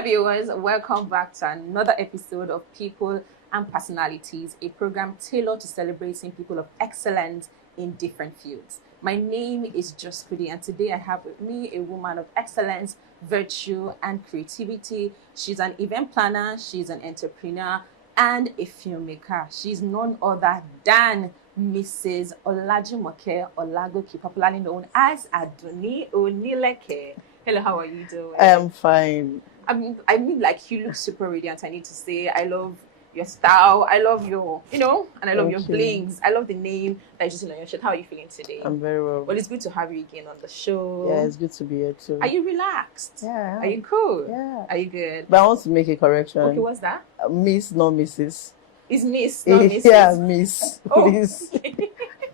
Hello viewers, welcome back to another episode of People and Personalities, a program tailored to celebrating people of excellence in different fields. My name is Just Kudi, and today I have with me a woman of excellence, virtue, and creativity. She's an event planner, she's an entrepreneur, and a filmmaker. She's none other than Mrs. Olajumoke Olagoke, popularly known as Adoni Onileke. Hello, how are you doing? I'm fine. I mean, like, you look super radiant. I need to say, I love your style. I love your, and I love your blings. I love the name that is just on your shirt. How are you feeling today? I'm very well. Well, it's good to have you again on the show. Yeah, it's good to be here too. Are you relaxed? Yeah. Are you cool? Yeah. Are you good? But I want to make a correction. Okay, what's that? Miss, not Mrs. It's Miss, not Mrs. Yeah, Miss. Please.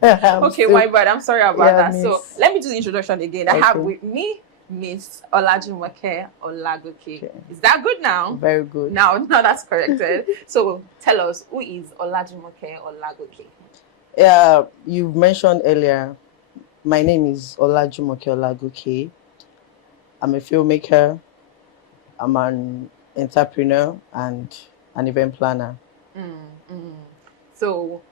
Okay, my bad. I'm sorry about that. Miss. So let me do the introduction again. I have with me Miss Olajumoke Olagoke. Okay. Is that good now? Very good. Now that's corrected. So tell us, who is Olajumoke Olagoke? Yeah, you've mentioned earlier, my name is Olajumoke Olagoke. I'm a filmmaker, I'm an entrepreneur, and an event planner. So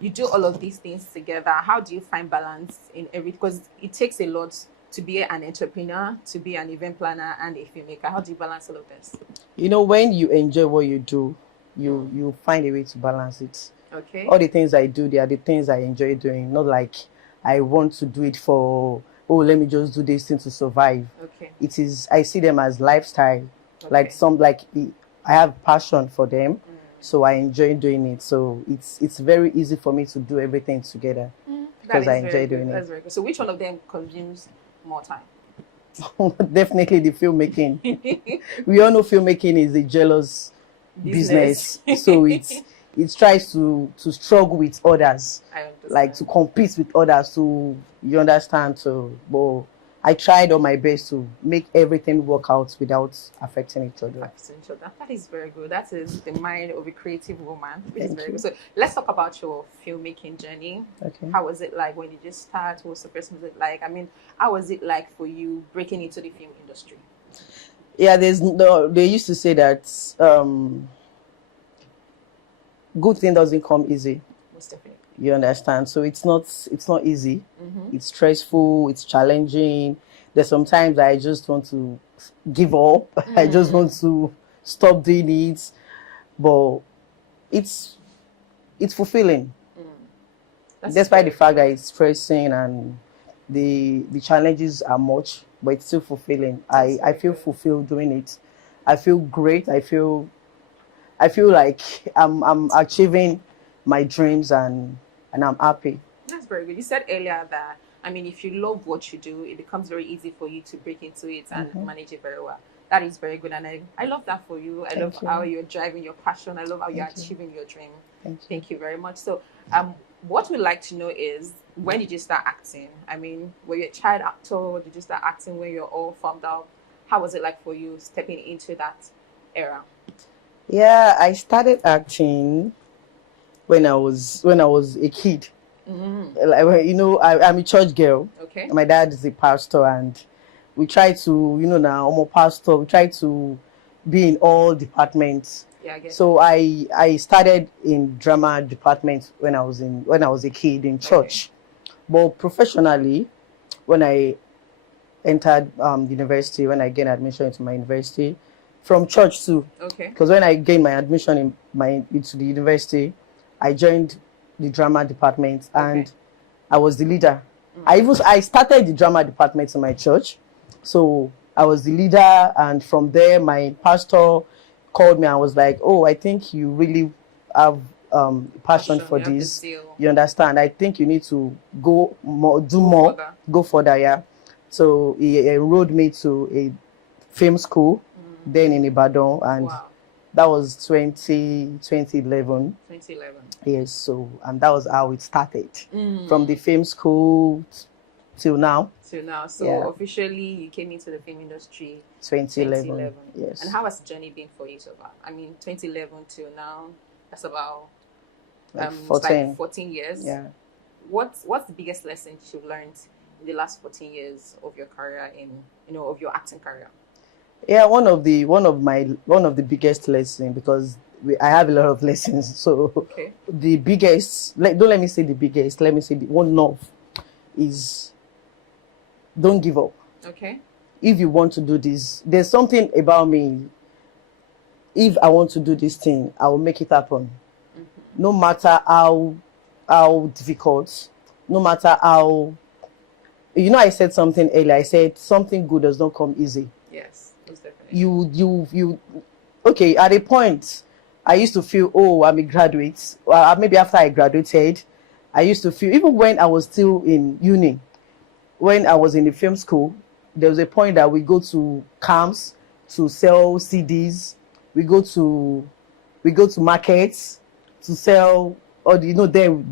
you do all of these things together. How do you find balance in everything? Because it takes a lot to be an entrepreneur, to be an event planner, and a filmmaker. How do you balance all of this? When you enjoy what you do, you find a way to balance it. Okay. All the things I do, they are the things I enjoy doing. Not like I want to do it for, let me just do this thing to survive. Okay. It is, I see them as lifestyle. Okay. I have passion for them. So I enjoy doing it. So it's very easy for me to do everything together because I enjoy doing it. That's very good. So which one of them consumes more time? Definitely the filmmaking. We all know filmmaking is a jealous business. So it tries to struggle with others, like to compete with others. So you understand. So, I tried all my best to make everything work out without affecting each other. That is very good. That is the mind of a creative woman. Which is very good. So let's talk about your filmmaking journey. Okay. How was it like when you just start? What was the first music like? I mean, how was it like for you breaking into the film industry? Yeah, they used to say that good thing doesn't come easy. Most definitely. You understand? So it's not easy. It's stressful, it's challenging. There's sometimes I just want to give up. I just want to stop doing it. But it's fulfilling. Despite the fact that it's stressing and the challenges are much, but it's still fulfilling. I feel fulfilled doing it. I feel great. I feel like I'm achieving my dreams and I'm happy. That's very good. You said earlier that, I mean, if you love what you do, it becomes very easy for you to break into it and manage it very well. That is very good. And I love that for you. I love how you're driving your passion. I love how you're achieving your dream. Thank you very much. So what we'd like to know is, when did you start acting? I mean, were you a child actor? Or did you start acting when you're all formed out? How was it like for you stepping into that era? Yeah, I started acting when I was a kid. I'm a church girl. Okay. My dad is a pastor, and we try to, now I'm a pastor. We try to be in all departments. Yeah, I guess. So I started in drama department when I was a kid in church, but professionally, when I entered university, when I gained admission into my university, from church too. Okay. Because when I gained my admission into the university, I joined the drama department and I was the leader. I started the drama department in my church, so I was the leader. And from there, my pastor called me and was like, "Oh, I think you really have passion for this. You understand? I think you need to go further." Yeah. So he enrolled me to a film school. Then in Ibadan, and that was 2011. 2011. Yes, and that was how it started. From the film school till now. So officially you came into the film industry 2011. Yes. And how has the journey been for you so far? I mean, 2011 till now, that's about 14 years. Yeah. What's the biggest lesson you've learned in the last 14 years of your career of your acting career? Yeah, one of the biggest lessons, because I have a lot of lessons. So Okay. the biggest, don't let me say the biggest, let me say the one of is don't give up. Okay. If you want to do this, there's something about me. If I want to do this thing, I will make it happen. No matter how difficult, no matter how, I said something earlier. I said something good does not come easy. Yes, most definitely. You okay, at a point I used to feel, oh, I'm a graduate. Maybe after I graduated, I used to feel, even when I was still in uni, when I was in the film school, there was a point that we go to camps to sell CDs. We go to markets to sell, or then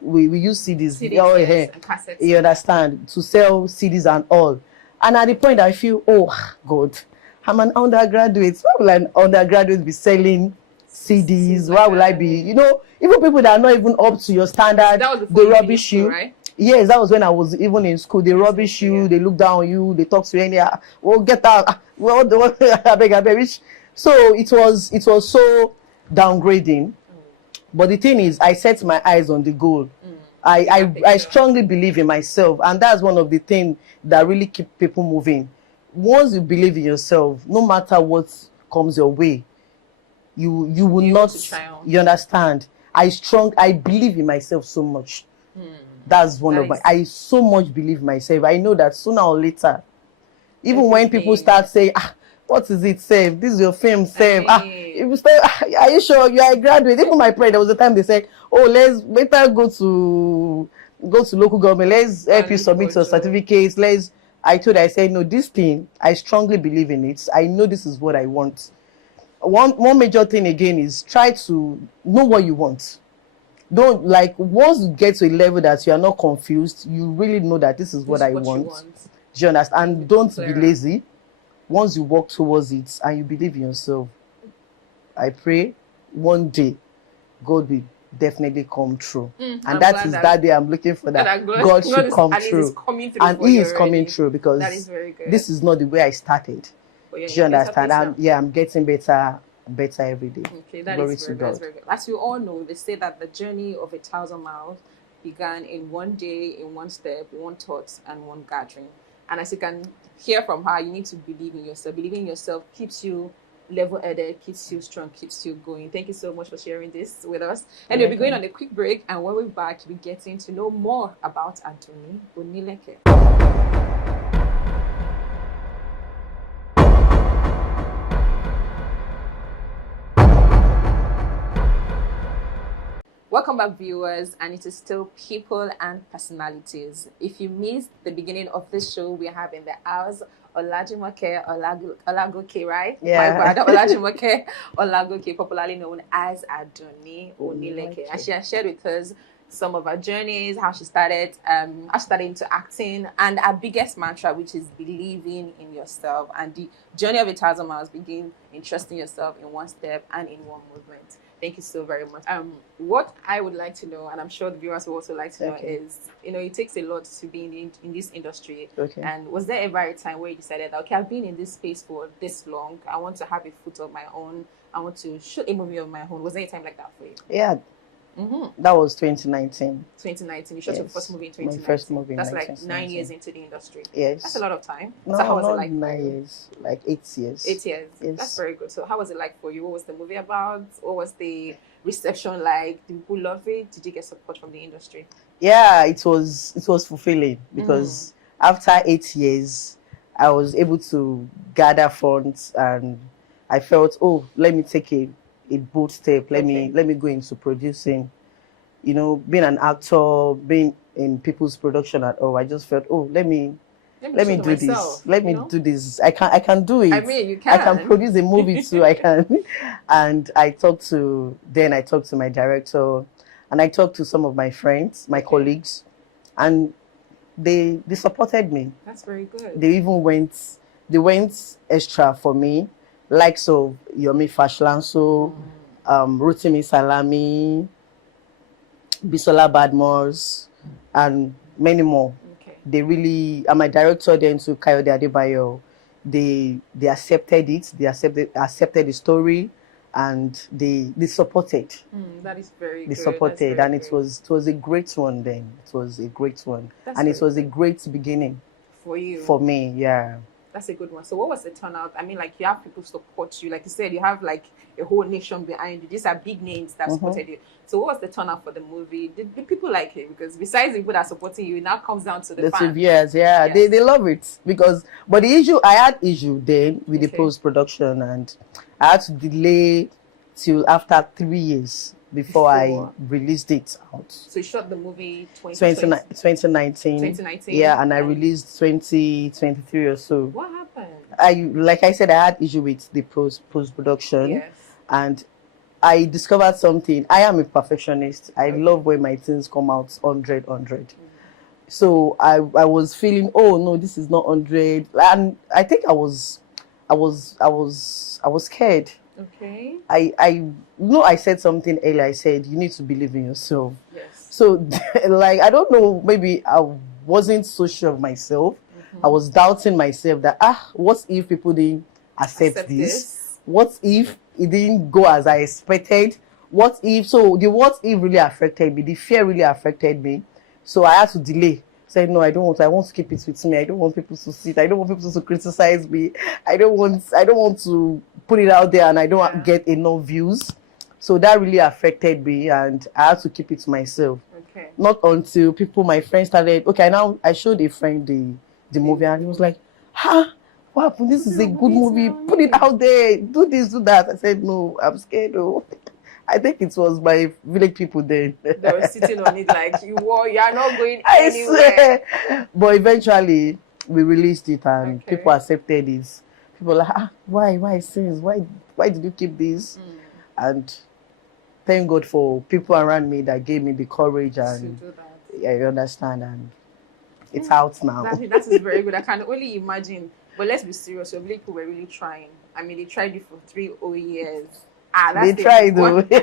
we use CDs. CDs, Oh, yes, and cassettes. you understand, to sell CDs and all. And at the point I feel, oh God, I'm an undergraduate. Why will an undergraduate be selling CDs? Why will I be, even people that are not even up to your standard, they rubbish you, right? Yes, that was when I was even in school. They rubbish you, yeah. They look down on you, they talk to you anyhow. Well, get out. Well, I beg. So it was so downgrading. But the thing is, I set my eyes on the goal. I strongly believe in myself, and that's one of the things that really keep people moving. Once you believe in yourself, no matter what comes your way, you will not. You understand? I believe in myself so much. That's one of my. I so much believe myself. I know that sooner or later, even when people start saying, what is it, save? This is your film, save. If you start, are you sure you are a graduate? Even my friend, there was a time they said, oh, let's better go to local government. Let's help you submit your certificates. I said, no, this thing, I strongly believe in it. I know this is what I want. One major thing again is try to know what you want. Don't, once you get to a level that you are not confused, you really know that this is what I want. Do you understand? And don't be lazy. Once you walk towards it and you believe in yourself, I pray one day God will definitely come true. And that is that day I'm looking for, that God should come true. And He is coming true, because this is not the way I started. Do you understand? I'm getting better every day. Okay, that is very good. As you all know, they say that the journey of 1,000 miles began in one day, in one step, one thought, and one gathering. And as you can hear from her, you need to believe in yourself. Believing in yourself keeps you level-headed, keeps you strong, keeps you going. Thank you so much for sharing this with us. And we'll be going on a quick break, and when we're back, we'll be getting to know more about Adoni Onileke. Welcome back, viewers, and it is still people and personalities. If you missed the beginning of this show, we have in the house Olajumoke, Olagoke, right? Yeah. My brother, Olajumoke, Olagoke, popularly known as Adoni Onileke. And she has shared with us some of her journeys, how she started into acting, and her biggest mantra, which is believing in yourself. And the journey of 1,000 miles begins in trusting yourself in one step and in one movement. Thank you so very much. What I would like to know, and I'm sure the viewers would also like to know, is, it takes a lot to be in this industry. Okay. And was there ever a time where you decided, okay, I've been in this space for this long, I want to have a foot of my own, I want to shoot a movie of my own? Was there a time like that for you? Yeah. That was 2019. 2019. You shot your first movie in 2019. My first movie. That's like 9 years into the industry. Yes. That's a lot of time. No, so how was not it like 9 years, like 8 years. 8 years. Yes. That's very good. So how was it like for you? What was the movie about? What was the reception like? Did people love it? Did you get support from the industry? Yeah, it was fulfilling, because after 8 years, I was able to gather funds, and I felt, oh, let me take a bold step. Let me go into producing. Being an actor, being in people's production at all, I just felt, oh, let me do this. Let me do this. I can do it. I mean, you can. I can produce a movie too. I can. And I talked to my director, and I talked to some of my friends, my colleagues, and they supported me. That's very good. They even went extra for me, likes of Yomi Fashlanso, Rotimi Salami, Bisola Badmos, and many more. They really, and my director then to Kayode Adebayo, they accepted it, they accepted the story, and they supported. That is very they good. supported, and it was a great one then. It was a great one. And it was a great beginning for you. For me, yeah. That's a good one. So what was the turnout? I mean, like, you have people support you. Like you said, you have like a whole nation behind you. These are big names that supported you. So what was the turnout for the movie? Did people like it? Because besides the people that are supporting you, it now comes down to the fans. Yes. They love it. But I had issue then with the post-production, and I had to delay till after 3 years before I released it out. So you shot the movie 2019? Yeah, and I released 2023 or so. What happened? Like I said, I had issue with the post-production. Yes. And I discovered something. I am a perfectionist. I love when my things come out 100. So I was feeling, oh no, this is not 100. And I think I was scared. Okay. I said something earlier. I said you need to believe in yourself. Yes. So like, I don't know, maybe I wasn't so sure of myself. I was doubting myself that what if people didn't accept this? What if it didn't go as I expected? What if really affected me? The fear really affected me. So I had to delay. Said no, I don't want. I want to keep it with me. I don't want people to see it. I don't want people to criticize me. I don't want to put it out there, and I don't get enough views. So that really affected me, and I had to keep it to myself. Okay. Not until my friends started. Okay, now I showed a friend the movie, and he was like, what happened? This is a good movie. Put it out there. Do this, do that. I said no, I'm scared. Oh. I think it was my village people then. They were sitting on it like, you are not going anywhere. Swear. But eventually, we released it, and people accepted it. People were like, why since? Why did you keep this? And thank God for people around me that gave me the courage, and to do that. Yeah, you understand, and it's out now. That is very good. I can only imagine. But let's be serious. Your village people were really trying. I mean, they tried you for 3 whole years. They tried though. They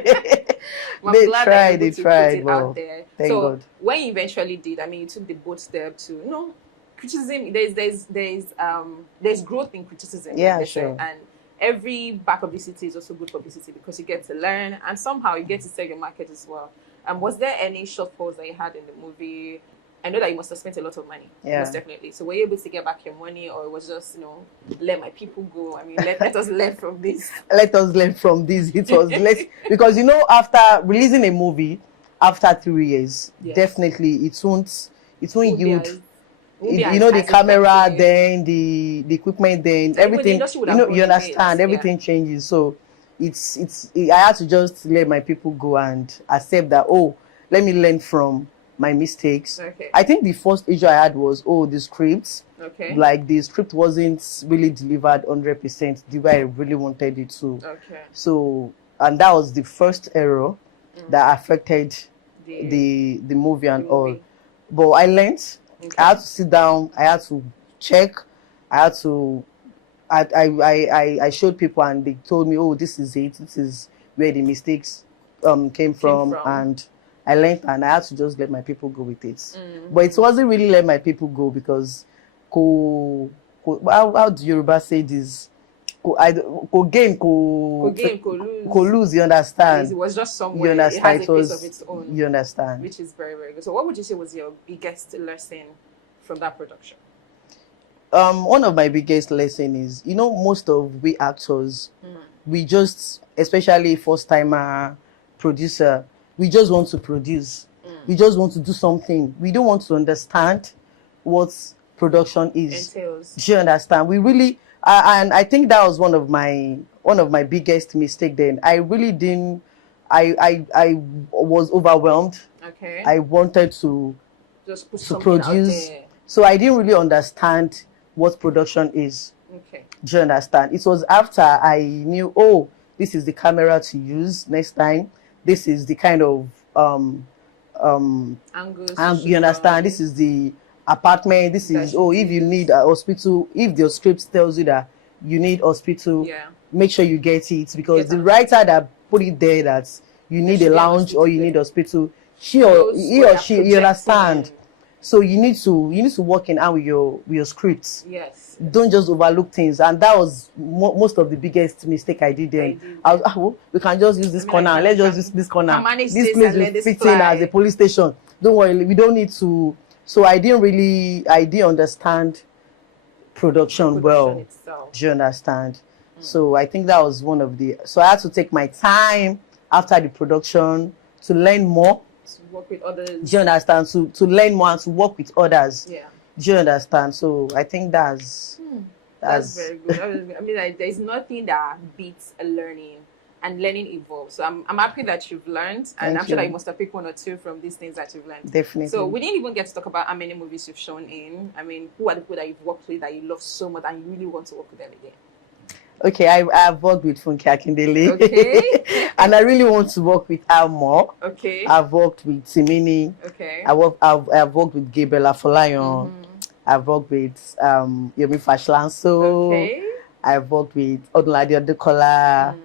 tried. Well, out there. Thank God. When you eventually did, I mean, you took the bold step to, criticism. There's growth in criticism. Yeah, sure. And every bad publicity is also good publicity, because you get to learn, and somehow you get to sell your market as well. Was there any shortfalls that you had in the movie? I know that you must have spent a lot of money, most definitely. So were you able to get back your money, or it was just, let my people go? I mean, let us learn from this. Let us learn from this. It was less, because, after releasing a movie, after 3 years, definitely it won't yield. The camera, then the equipment, then everything. You understand, everything changes. So I had to just let my people go and accept that, let me learn from my mistakes. Okay. I think the first issue I had was the script. Okay. Like, the script wasn't really delivered 100% the way I really wanted it to. Okay. So, and that was the first error that affected the movie and all. But I learned. Okay. I had to sit down. I had to check. I showed people, and they told me, this is it. This is where the mistakes came from. And I learned, and I had to just let my people go with it. But it wasn't really let my people go, because how do Yoruba say this? Gain, lose, you understand? It was just somewhere. You understand? It has a face of its own. You understand? Which is very, very good. So what would you say was your biggest lesson from that production? One of my biggest lessons is, most of we actors, we just, especially first-timer producer, we just want to produce. We just want to do something. We don't want to understand what production is. Entails. Do you understand? We really, and I think that was one of my biggest mistake. Then I really didn't. I was overwhelmed. Okay. I wanted to just produce, so I didn't really understand what production is. Okay. Do you understand? It was after I knew, this is the camera to use next time. This is the kind of angles. You understand? This is the apartment. This is if you need a hospital, if the script tells you that you need hospital, make sure you get it, because the writer that put it there that you need a lounge or you need hospital, he or she, you understand. So you need to work in hand with your scripts. Yes. Don't just overlook things, and that was most of the biggest mistake I did then. We can just use this corner. Let's just use this corner. This place will fit in as a police station. Don't worry, we don't need to. So I didn't understand production well. Itself. Do you understand? So I think that was one of the. So I had to take my time after the production to learn more. To work with others. Do you understand? To learn more and to work with others. Yeah. Do you understand? So I think that's very good. I mean, like, there's nothing that beats a learning, and learning evolves. So I'm happy that you've learned, and I'm sure that you must have picked one or two from these things that you've learned. Definitely. So we didn't even get to talk about how many movies you've shown in. I mean, who are the people that you've worked with that you love so much and you really want to work with them again? Okay, I've worked with Funke Akindele. Okay. And I really want to work with her more. Okay. I've worked with Timini. Okay. I've worked with Gabriel Afolayan. I've worked with Yomi Fashlanso. Okay. I've worked with Odunlade Odekola.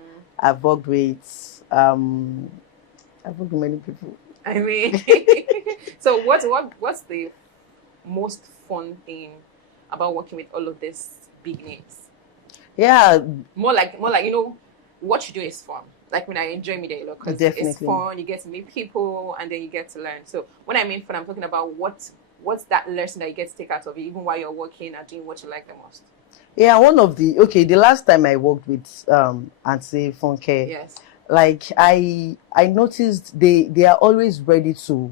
I've worked with many people. I mean, so what's the most fun thing about working with all of these big names? Yeah, more like what you do is fun. Like when I enjoy media a lot, because it's fun. You get to meet people and then you get to learn. So when I mean fun, I'm talking about what's that lesson that you get to take out of it, even while you're working and doing what you like the most. Yeah, the last time I worked with Auntie Funke, yes, like I noticed they are always ready to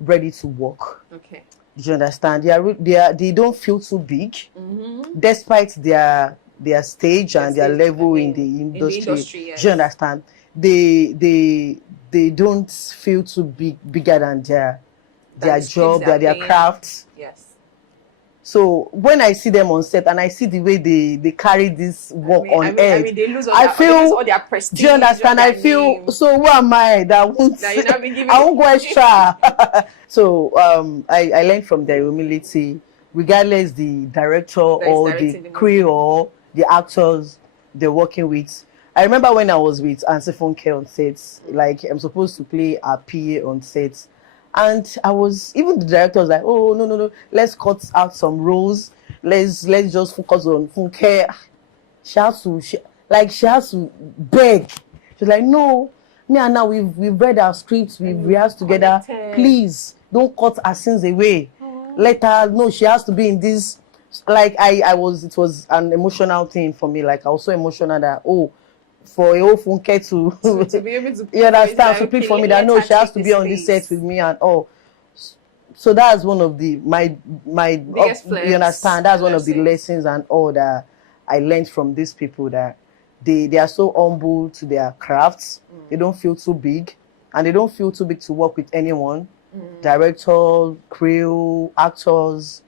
work. Okay. Do you understand? They don't feel too big, despite their stage and their level in the industry. Yes. Do you understand? They don't feel too bigger than their job, their craft. Yes. So when I see them on set and I see the way they carry this work on air, they lose all their prestige. Do you understand? I feel name. So who am I that won't? I won't go extra. So I learned from their humility, regardless the director or the crew or the actors they're working with. I remember when I was with Auntie Funke on sets, like I'm supposed to play a PA on sets. And even the director was like, oh, no, let's cut out some roles. Let's just focus on Funke. She has to beg. She's like, no, me and now we've read our scripts, we've rehearsed together. Please, don't cut our scenes away. Let her know she has to be in this. Like it was an emotional thing for me. Like I was so emotional that, for a whole Funke to be able to you understand, to plead for me that no, she has to be on this set with me and all. So that's one of my you understand, that's one of the lessons and all that I learned from these people, that they are so humble to their crafts. They don't feel too big, and they don't feel too big to work with anyone. Director, crew, actors.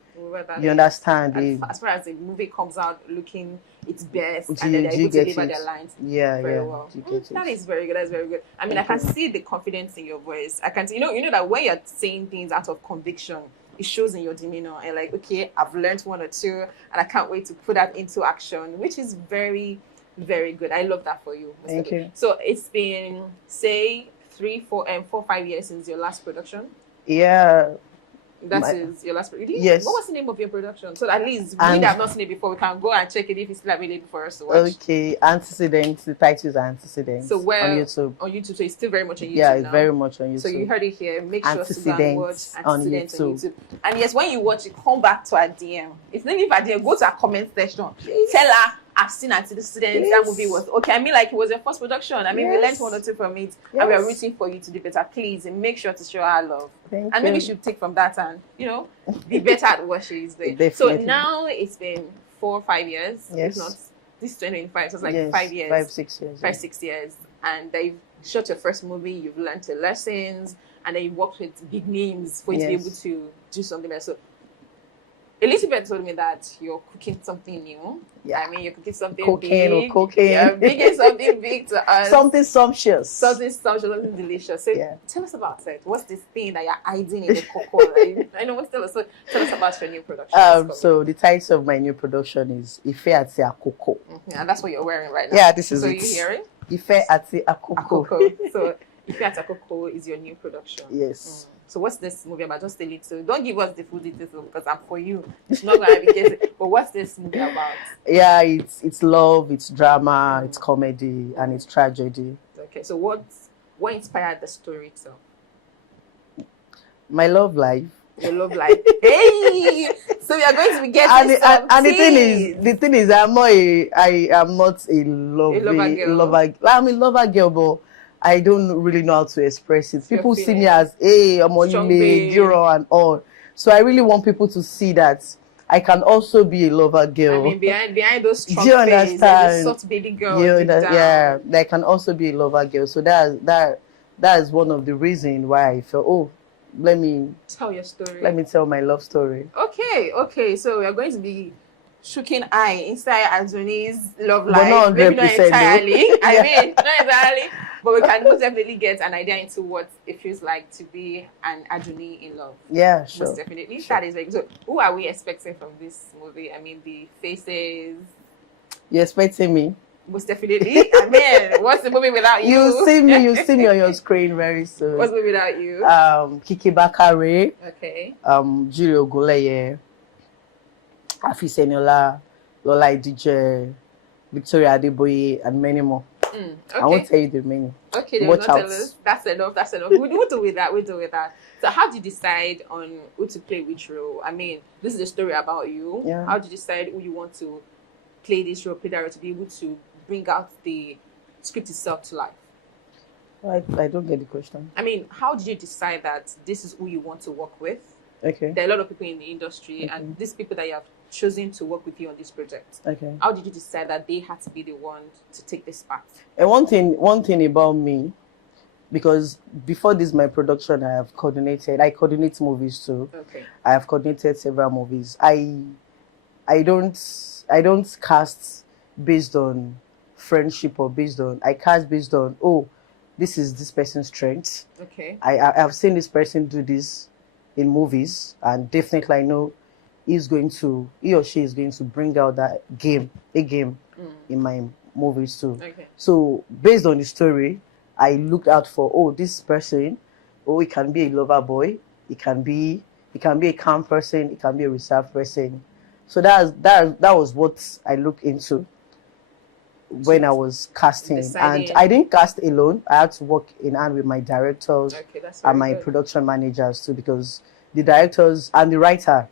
You understand? As far as the movie comes out looking its best, and then they're able to deliver their lines very well. That is very good. That's very good. I mean, I can see the confidence in your voice. I can see, you know that when you're saying things out of conviction, it shows in your demeanor. And like, okay, I've learned one or two, and I can't wait to put that into action, which is very, very good. I love that for you. Thank you. So it's been, say, 5 years since your last production. Yeah. That is your last production? Yes. What was the name of your production? So at least we that have not seen it before, we can go and check it if it's still available for us to watch. Okay, Antecedents. The title is Antecedents. So where? On YouTube. On YouTube. So it's still very much on YouTube. Yeah, it's now. very much on YouTube. So you heard it here. Make sure to go and watch Antecedents on YouTube. And yes, when you watch it, come back to our DM. It's not even a DM. Go to our comment section. Please. Tell her, I've seen Antecedents. That movie was okay. I mean, like, it was your first production. I mean, we learned one or two from it, and we are rooting for you to do better. Please, and make sure to show her love. Thank and you. maybe you should take from that and, be better at what she is doing. Definitely. So now it's been 4 or 5 years. Yes. If not, this is 2025, so it's like 5 years. 5, 6 years. 5, 6 years. And you've shot your first movie, you've learned the lessons, and then you worked with big names for you to be able to do something else. So Elizabeth told me that you're cooking something new. Yeah. I mean, you're cooking something big. Cocaine. You're making something big to us. Something sumptuous. Something delicious. So tell us about it. What's this thing that you're hiding in the cocoa? I know. Tell us about your new production. So the title of my new production is Ife Ati Akoko. And that's what you're wearing right now. Yeah, this is so it. So you hear it? Ife Ati Akoko. So Ife Ati Akoko is your new production. Yes. So what's this movie about? Just a little. Don't give us the full details because I'm for you. It's not gonna be guessing. But what's this movie about? Yeah, it's love, it's drama, it's comedy, and it's tragedy. Okay, so what inspired the story itself? My love life. Your love life. Hey, so we are going to be getting and the thing is, I'm not a lover. I'm a lover girl, but I don't really know how to express it. People see me as I'm only girl and all. So I really want people to see that I can also be a lover girl. I mean, behind those strong face, there's a soft baby girl. Yeah, I can also be a lover girl. So that is one of the reasons why I felt, let me tell your story. Let me tell my love story. Okay. So we are going to be shooking eye inside Aduni's love life. But not 100%. Maybe not entirely. I mean, not entirely. But we can most definitely get an idea into what it feels like to be an Aduni in love. Yeah, sure. Most definitely. Sure. That is very good. So who are we expecting from this movie? I mean, the faces. You're expecting me? Most definitely. I mean, what's the movie without you? You see me on your screen very soon. What's the movie without you? Kiki Bakare. Okay. Julie Ogoleye. Afise Eniola, Lola DJ, Victoria Adeboye, and many more. Okay. I won't tell you the many. Okay, they will not tell us. That's enough. We'll do with that. So how do you decide on who to play which role? I mean, this is a story about you. Yeah. How do you decide who you want to play this role, play that role, to be able to bring out the script itself to life? I don't get the question. I mean, how did you decide that this is who you want to work with? Okay. There are a lot of people in the industry, and these people that you have chosen to work with you on this project. Okay. How did you decide that they had to be the one to take this part? And one thing about me, because before this my production, I coordinate movies too. Okay. I have coordinated several movies. I don't cast based on friendship or I cast based on this is this person's strength. Okay. I've seen this person do this in movies, and definitely I know he or she is going to bring out a game in my movies too. Okay. So based on the story, I looked out for this person. It can be a lover boy. It can be a calm person. It can be a reserved person. So that was what I looked into when I was casting. And I didn't cast alone. I had to work in hand with my directors and my production managers too, because the directors and the writer,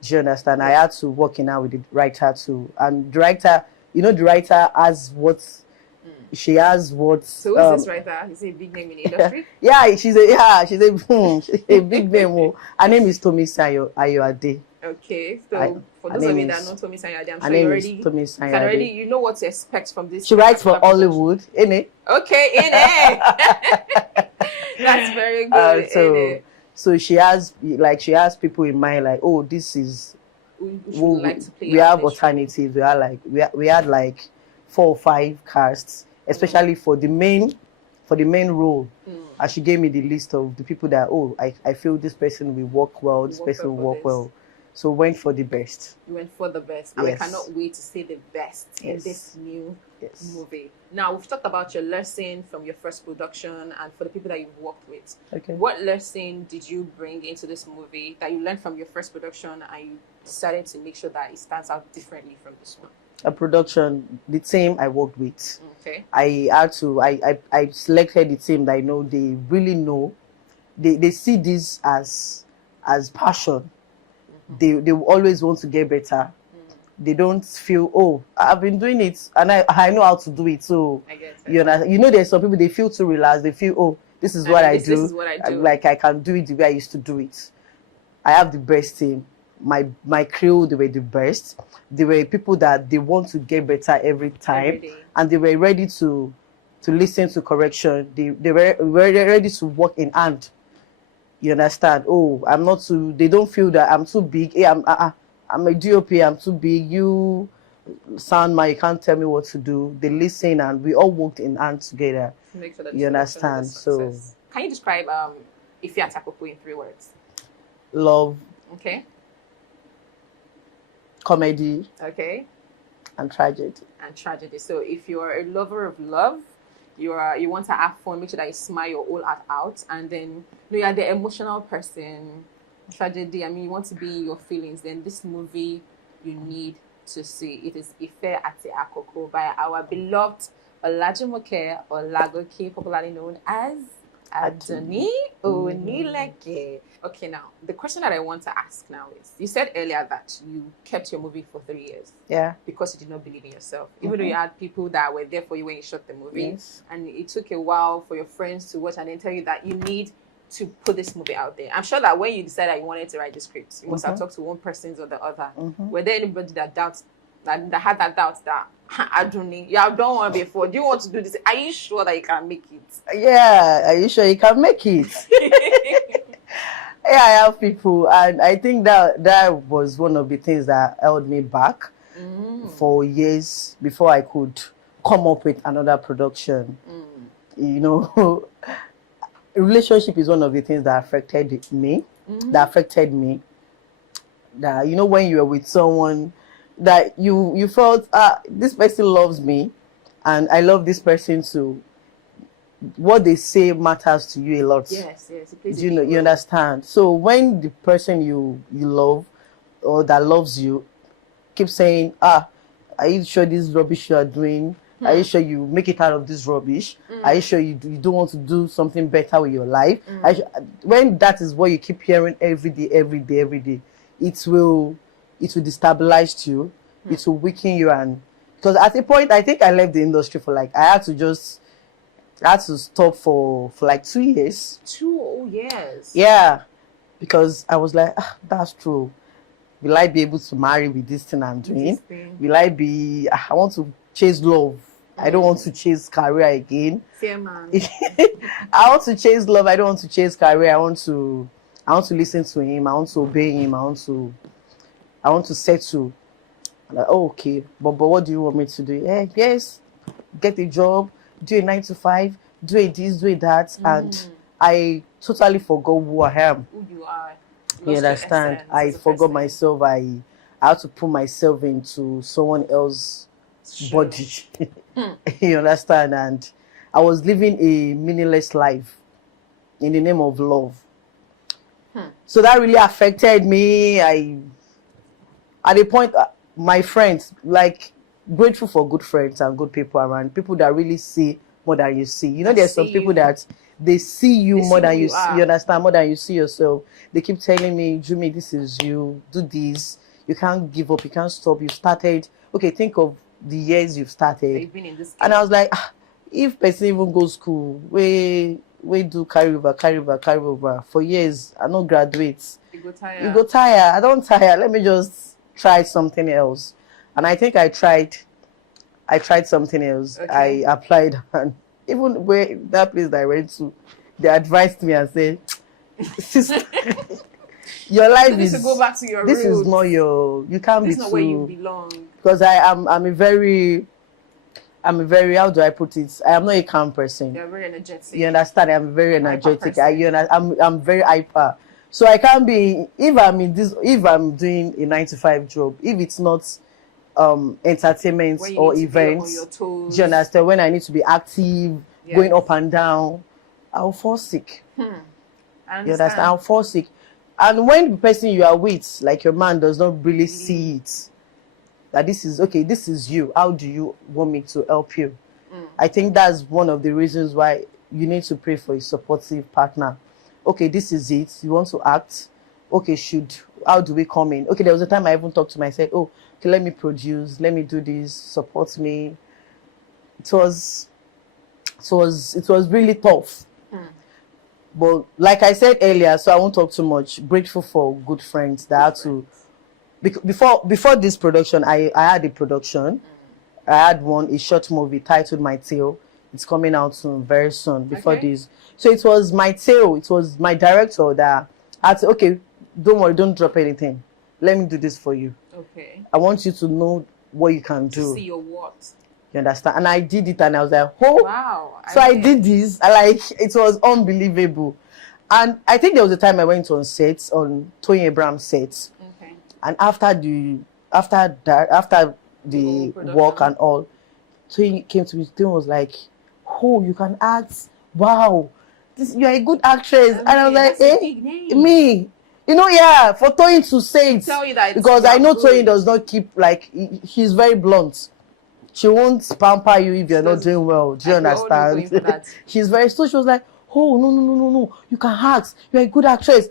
do you understand? Yeah. I had to work in hand with the writer too. And the writer has what she has what. So who's this writer? Is he a big name in the industry? she's a big name. Her name is Tomi Ayoade. Okay, so for those of you that know Tomi Ayoade, I'm sure you know what to expect from this. She writes for Hollywood, innit? Okay, innit? That's very good. So she has people in mind, like, this is like to play. We have alternatives. We had like 4 or 5 casts, especially for the main role. And she gave me the list of the people that I feel this person will work well, this person will work well. So went for the best. You went for the best. And we cannot wait to see the best in this new movie. Now, we've talked about your lesson from your first production and for the people that you've worked with. Okay. What lesson did you bring into this movie that you learned from your first production and you decided to make sure that it stands out differently from this one? A production, the team I worked with. Okay. I selected the team that I know they really know. They see this as passion. They always want to get better. They don't feel, I've been doing it and I know how to do it. So I guess, there's some people, they feel too relaxed. They feel, this is what I do. This is what I do. Like I can do it the way I used to do it. I have the best team. My crew, they were the best. They were people that they want to get better every time, and they were ready to listen to correction. They were ready to work in hand. You understand? I'm not too. They don't feel that I'm too big. Hey, I'm a DOP. I'm too big. You sound man, you can't tell me what to do. They listen, and we all worked in hand together. To make sure that you understand? So, can you describe Fiancé in 3 words? Love. Okay. Comedy. Okay. And tragedy. So if you are a lover of love, you want to have fun, make sure that you smile your whole heart out, and then you're the emotional person. Tragedy, I mean, you want to be in your feelings, then this movie you need to see. It is Ife Ate Akoko by our beloved Olajumoke Olagoke, popularly known as Adoni Onileke. Okay, now the question that I want to ask now is: you said earlier that you kept your movie for 3 years, because you did not believe in yourself, even though you had people that were there for you when you shot the movie, and it took a while for your friends to watch and then tell you that you need to put this movie out there. I'm sure that when you decided that you wanted to write the script, you must have talked to one person or the other. Were there anybody that had that doubt that Adoni, you have done one before? Do you want to do this? Are you sure that you can make it? Yeah, are you sure you can make it? Yeah, I have people, and I think that was one of the things that held me back for years before I could come up with another production. You know, relationship is one of the things that affected me. That, you know, when you are with someone that you felt, this person loves me and I love this person too. What they say matters to you a lot. Yes. You understand? So when the person you love or that loves you keeps saying, are you sure this rubbish you are doing? Are you sure you make it out of this rubbish? Are you sure you don't want to do something better with your life? When that is what you keep hearing every day, it will destabilize you. It will weaken you. And because at a point, I think I left the industry for I had to stop for like 2 years. 2 whole years? Yeah, because I was like, that's true. Will I be able to marry with this thing I'm doing? Will I be? I want to chase love. I don't want to chase career again. Fair man. I want to chase love. I don't want to chase career. I want to listen to him. I want to obey him. I want to settle. I'm like, okay, but what do you want me to do? Yes, get a job, do a 9 to 5, do a this, do a that, and I totally forgot who I am. Who you are. You understand? I forgot myself. I had to put myself into someone else's body. You understand? And I was living a meaningless life in the name of love. So that really affected me. At a point, my friends, grateful for good friends and good people around, people that really see more than you see. You know, there's some people that they see you more than you see. You understand? More than you see yourself. They keep telling me, Jimmy, this is you. Do this. You can't give up. You can't stop. You started. Okay, think of the years you've started. You've been in this game. And I was like, if person even goes school, we do carry over for years. I don't graduate. You go tire. I don't tire. Let me just try something else. And I think I tried something else. Okay. I applied, and even where that place that I went to, they advised me and said, sister, your life is to go back to your this roots. Is not your, you can't this be is not too, where you belong. Because I'm a very, how do I put it? I am not a calm person. You're very energetic. You understand? I'm very energetic. I'm very hyper. So I can't be, if I'm doing a 9 to 5 job, if it's not entertainment or events, do you understand? When I need to be active, going up and down, I'll fall sick. I understand. You understand? I'll fall sick. And when the person you are with, like your man, does not really see it, that this is you, how do you want me to help you? I think that's one of the reasons why you need to pray for a supportive partner. Okay, this is it. You want to act? Okay, how do we come in? Okay, there was a time I even talked to myself, okay, let me produce, let me do this, support me. It was really tough. But like I said earlier, so I won't talk too much, grateful for good friends that had to, before this production, I had a production. I had a short movie titled My Tale. It's coming out soon, very soon, before this. So it was my tale. It was my director that had to, okay, don't worry, don't drop anything. Let me do this for you. Okay. I want you to know what you can do. See your what. You understand? And I did it, and I was like, oh. Wow. I did this. It was unbelievable. And I think there was a time I went on sets, on Tony Abraham's sets. Okay. And after the work and all, Tony came to me and was like, oh, you can act. Wow, you're a good actress. And I was like, me. Yeah, for Toyin to say it. Tell you that because I know Toyin does not keep, like, he's very blunt. She won't pamper you if you're not doing well. Do you understand? She's very, so she was like, oh, no. You can act. You're a good actress.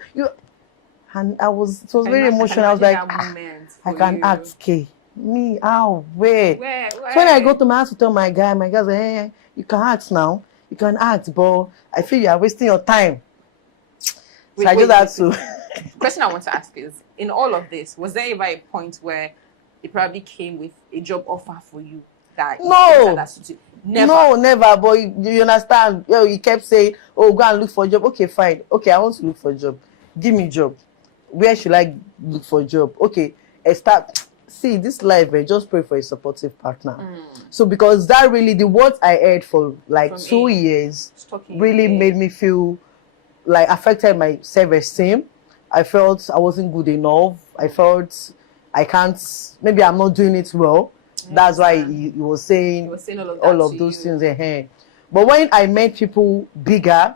And it was very emotional. I was like, I can act, K. Me, how? Where? So when I go to my house to tell my guy's like, hey, you can act now. You can act, but I feel you are wasting your time. So I just had to. The question I want to ask is, in all of this, was there ever a point where it probably came with a job offer for you? No. Never. No, never. But you understand? He kept saying, oh, go and look for a job. Okay, fine. Okay, I want to look for a job. Give me a job. Where should I look for a job? Okay, start. See, this life, just pray for a supportive partner. So because that really, the words I heard for like 2 years really made me feel like affected my self-esteem. I felt I wasn't good enough. I felt I can't, maybe I'm not doing it well. That's why he was saying all of those things. But when I met people bigger,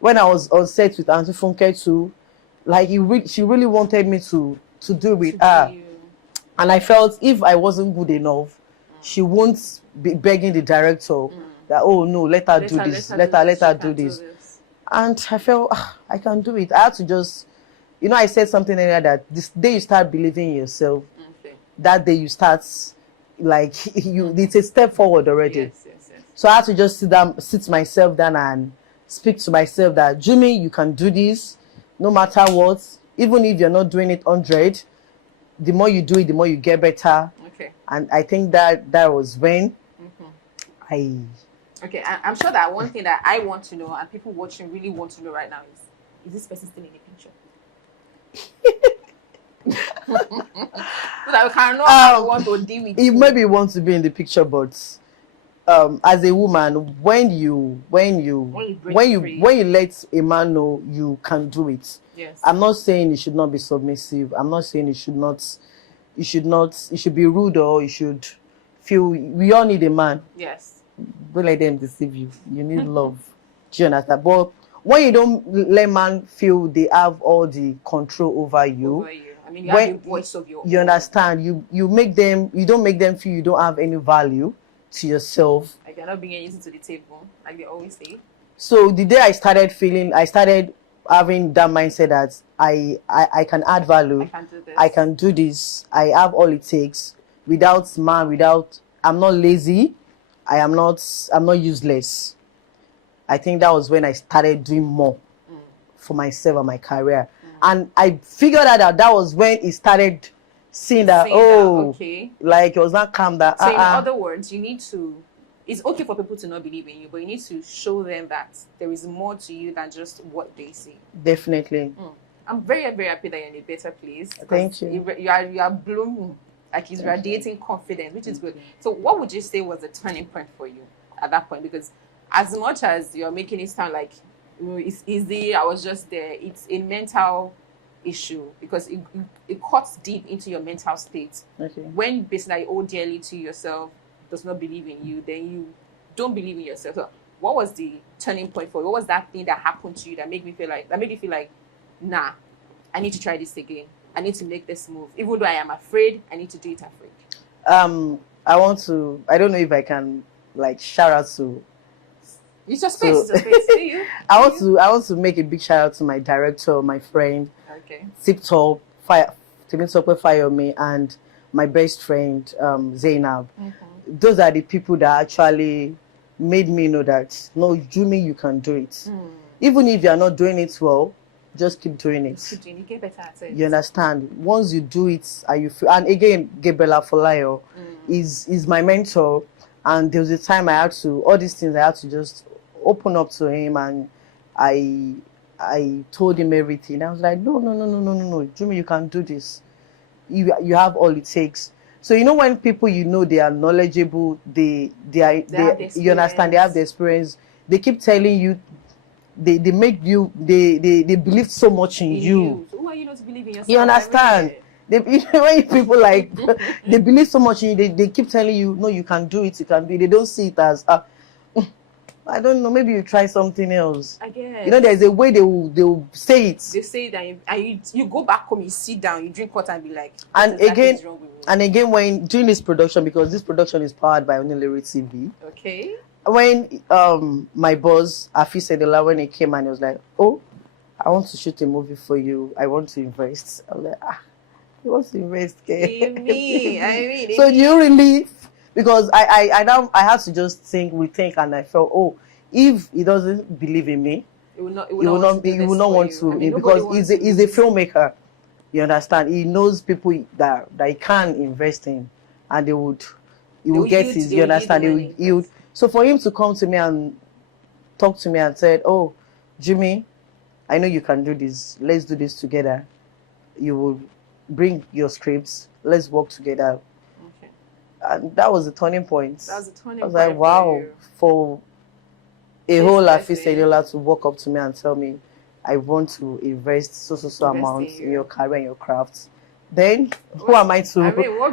when I was on set with Auntie Funke too, like she really wanted me to do with her. And I felt if I wasn't good enough, she won't be begging the director that, oh no, let her do this. Let her do this. And I felt, I can do it. I had to just, I said something earlier that this day you start believing in yourself, that day you start, like, it's a step forward already. Yes. So I had to just sit myself down and speak to myself that, Jimmy, you can do this, no matter what. Even if you're not doing it 100, the more you do it, the more you get better. Okay. And I think that was when Okay, I'm sure that one thing that I want to know and people watching really want to know right now is this person still in the picture? So that we can know how we want to deal with it. Maybe wants to be in the picture, but as a woman, when you let a man know you can do it. Yes. I'm not saying you should not be submissive. I'm not saying you should be rude, or you should feel. We all need a man. Yes. Don't let them deceive you. You need love. Do you understand? But when you don't let man feel they have all the control over you. I mean, you have the voice of your own. You understand? You don't make them feel you don't have any value to yourself. Like you're not bringing anything to the table, like they always say. So the day I started having that mindset that I can add value. I can do this. I have all it takes. I'm not lazy. I'm not useless. I think that was when I started doing more for myself and my career. And I figured out that was when it started seeing that, like it was not calm that. So in other words, it's okay for people to not believe in you, but you need to show them that there is more to you than just what they see. Definitely. I'm very, very happy that you're in a better place. Thank you. You are blooming, like it's radiating confidence, which is good. So what would you say was the turning point for you at that point? Because as much as you're making it sound like it's easy, I was just there, it's a mental issue because it cuts deep into your mental state. Okay. When basically you owe dearly to yourself, does not believe in you, then you don't believe in yourself. So what was the turning point for you? What was that thing that happened to you that made you feel like, nah, I need to try this again. I need to make this move. Even though I am afraid, I need to do it afraid. I don't know if I can like shout out to. It's your space, do you? I want to make a big shout out to my director, my friend, Tip Top, Fire Me, and my best friend, Zainab. Those are the people that actually made me know that, no, Jimmy, you can do it. Even if you're not doing it well, just keep doing it. You get better at it. You understand? Once you do it, and you feel, and again, Gabriela Folayo is my mentor, and there was a time I had to just open up to him, and I told him everything. I was like, no, Jimmy, you can do this. You have all it takes. So when people they are knowledgeable, they you understand, they have the experience. They keep telling you, they make you, they believe so much in you. So who are you not to believe in yourself? You understand? When people like they believe so much in you, they keep telling you, no, you can do it, you can do it. They don't see it as I don't know. Maybe you try something else. I guess. You know, there's a way they will say it. They say that, and you go back home, you sit down, you drink water, and be like, and again, when during this production, because this production is powered by Onilere TV. Okay. When my boss Afi Sedola, when he came and he was like, "Oh, I want to shoot a movie for you. I want to invest." I was like, "You want to invest?" I mean. So you really, because I now I had to just rethink, and I felt, oh, if he doesn't believe in me, he will not want to, because he's a filmmaker. You understand? He knows people that he can invest in, and he will get his. You understand? He would. So for him to come to me and talk to me and said, "Oh, Jimmy, I know you can do this. Let's do this together. You will bring your scripts. Let's work together." Okay. And that was the turning point. That was the turning point. I was like, wow, for a whole Afi to walk up to me and tell me, "I want to invest so amounts in your career and your craft." Then who am I to?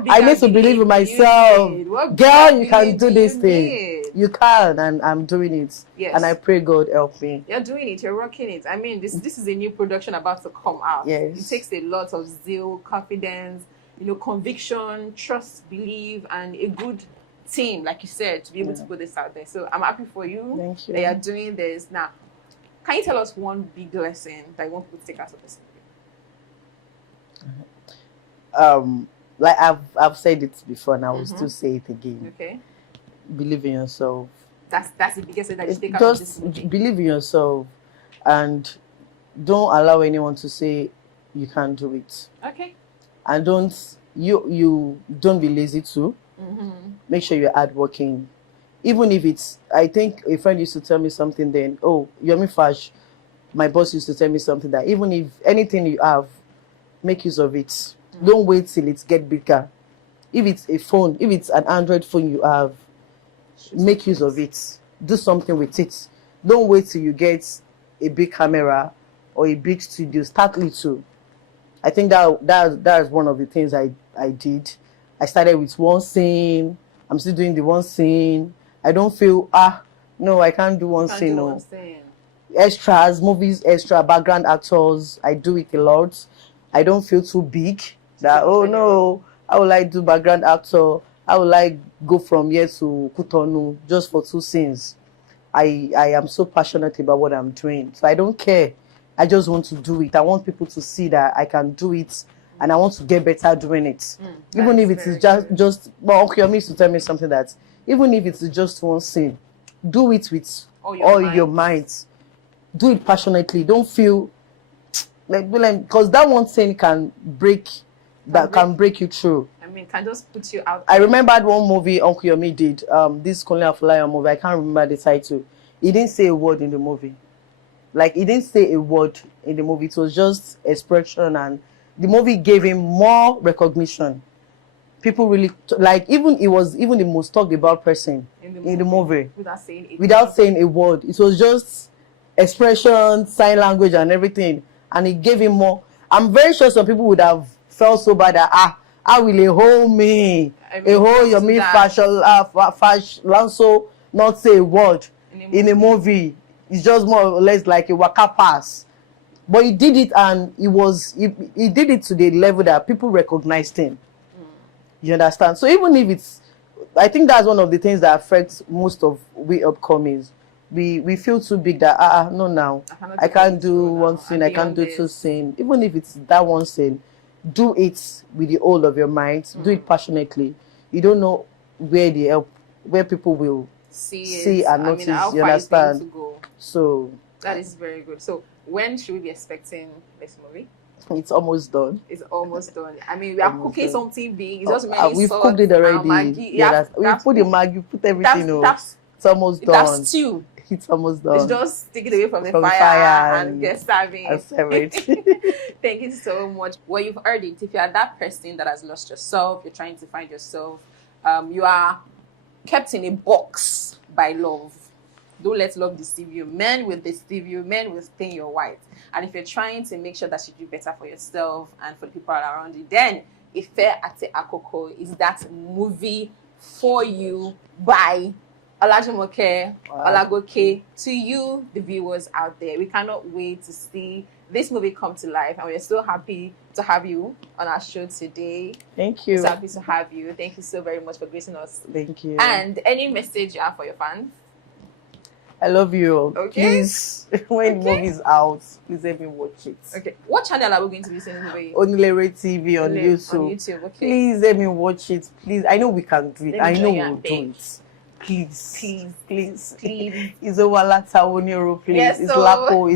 I need to believe in myself. Girl, you can do this thing. You can, and I'm doing it. Yes. And I pray God help me. You're doing it. You're rocking it. I mean, this is a new production about to come out. Yes. It takes a lot of zeal, confidence, conviction, trust, belief, and a good team, like you said, to be able to put this out there. So I'm happy for you. Thank you. That you're doing this. Now, can you tell us one big lesson that you want people to take out of this movie? Like I've said it before, and I will still say it again. Okay. Believe in yourself. That's the biggest thing that you take out of this movie. Just believe in yourself, and don't allow anyone to say you can't do it. Okay. And don't be lazy too. Make sure you're hardworking. Even if it's, I think a friend used to tell me something then. Oh, Yomi Fash, my boss used to tell me something that even if anything you have, make use of it. Don't wait till it gets bigger. If it's a phone, if it's an Android phone you have, make use of it. Do something with it. Don't wait till you get a big camera or a big studio. Start little. I think that is one of the things I did. I started with one scene. I'm still doing the one scene. I don't feel no, I can't do one scene. No. Extras, movies, extra background actors. I do it a lot. I don't feel too big. That no, how will I do background actor? How will I go from here to Kutonu just for 2 scenes? I am so passionate about what I'm doing, so I don't care. I just want to do it. I want people to see that I can do it, and I want to get better doing it. Even if it is just well, okay, you to tell me something that even if it's just one scene, do it with all your might. Do it passionately. Don't feel because that one scene can break you through. I mean, can just put you out. I remembered one movie Uncle Yomi did. This Colin Afolayan movie. I can't remember the title. He didn't say a word in the movie. Like, he didn't say a word in the movie. It was just expression, and the movie gave him more recognition. People really he was even the most talked about person in the movie without saying a word. It was just expression, sign language, and everything, and it gave him more. I'm very sure some people would have felt so bad that how will a whole me, a whole Yomi Fash Lanso not say a word in a movie. It's just more or less like a waka pass. But he did it, and he did it to the level that people recognized him. You understand? So even if it's, I think that's one of the things that affects most of we upcomings. We feel too big that no, now I can't do one scene, I can't do 2 scenes. Even if it's that one scene, do it with the whole of your mind. Do it passionately. You don't know where people will see and notice. You understand? So that is very good. So when should we be expecting this movie? It's almost done. It's almost done. I mean, we are cooking something big. It's just we've cooked it already. We put the Maggi, put everything. It's almost done. That's stew. It's almost done. It's just take it away from the fire and get serving. And serve it. Thank you so much. Well, you've heard it. If you are that person that has lost yourself, you're trying to find yourself, you are kept in a box by love. Don't let love deceive you. Men will deceive you. Men will stain your white. And if you're trying to make sure that you do better for yourself and for the people around you, then Ife Ate Akoko is that movie for you by Olajumoke, Olagoke, to you, the viewers out there, we cannot wait to see this movie come to life, and we're so happy to have you on our show today. Thank you. We're so happy to have you. Thank you so very much for gracing us. Thank you. And any message you have for your fans? I love you. Okay. Please, when the movie's out, please let me watch it. Okay. What channel are we going to be seeing the movie? Olagoke TV on YouTube. On YouTube, okay. Please let me watch it. Please, I know we can do it. I know we'll do it. Please. It's Owalata Oniro, please. Yes, it's Lapo.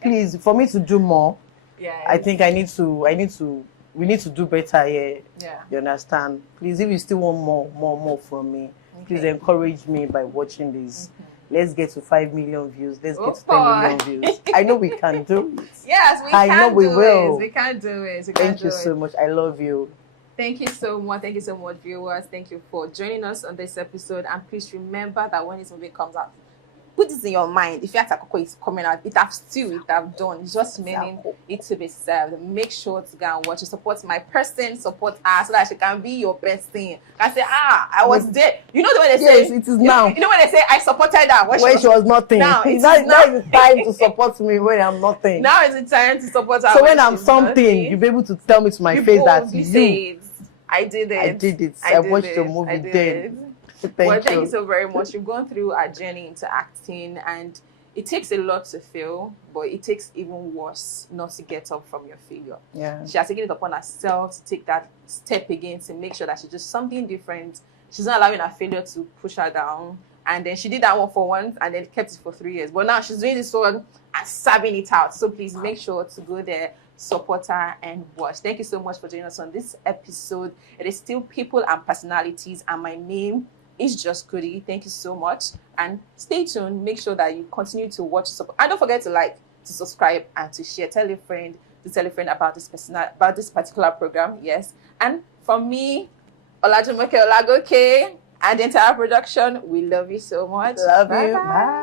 Please, for me to do more. Yeah. I think we need to do better here. Yeah. You understand? Please, if you still want more from me, please encourage me by watching this. Let's get to 5 million views. Let's get to 10 million views. I know we can do it. Yes, we can. I know we will. We can do it. Thank you so much. I love you. Thank you so much. Thank you so much, viewers. Thank you for joining us on this episode. And please remember that when this movie comes out, put this in your mind. If Fiancé is coming out, it have done. It's just meaning it to be served. Make sure to go and watch it. Support my person, support her, so that she can be your best thing. I say, I was there. You know the way they say, yes, it is now. You know when they say, I supported her when she was nothing. Now it's the time to support me when I'm nothing. Now is the time to support her. So when I'm something, you'll be able to tell me to my face that I did it. I watched the movie then. Thank you so very much. You've gone through a journey into acting, and it takes a lot to fail, but it takes even worse not to get up from your failure. Yeah. She has taken it upon herself to take that step again to make sure that she does something different. She's not allowing her failure to push her down. And then she did that one for once and then kept it for 3 years. But now she's doing this one and serving it out. So please make sure to go there, support her, and watch. Thank you so much for joining us on this episode. It is still People and Personalities, and my name is Just Goody. Thank you so much. And stay tuned. Make sure that you continue to watch. And don't forget to like, to subscribe, and to share. Tell a friend about this particular program. Yes. And from me, Olajumoke, Olagoke, and the entire production, we love you so much. Love you. Bye.